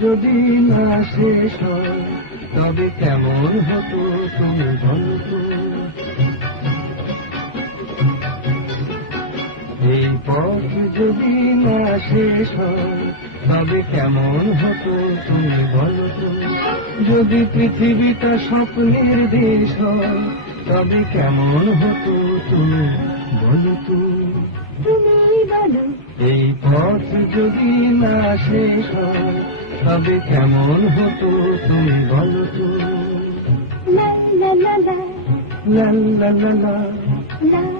যদি না শেষ হয় তবে কেমন হতো তুমি বলো তো? এই পথ যদি না শেষ হয় তবে কেমন হতো তুমি বলো তো? যদি পৃথিবীটা স্বপ্নের দেশ হয় তবে কেমন হতো তুমি বলো তো? এই পথ যদি না শেষ হয় তবে কেমন হতো তুমি বলো তো? La la la la লা লা লা লা la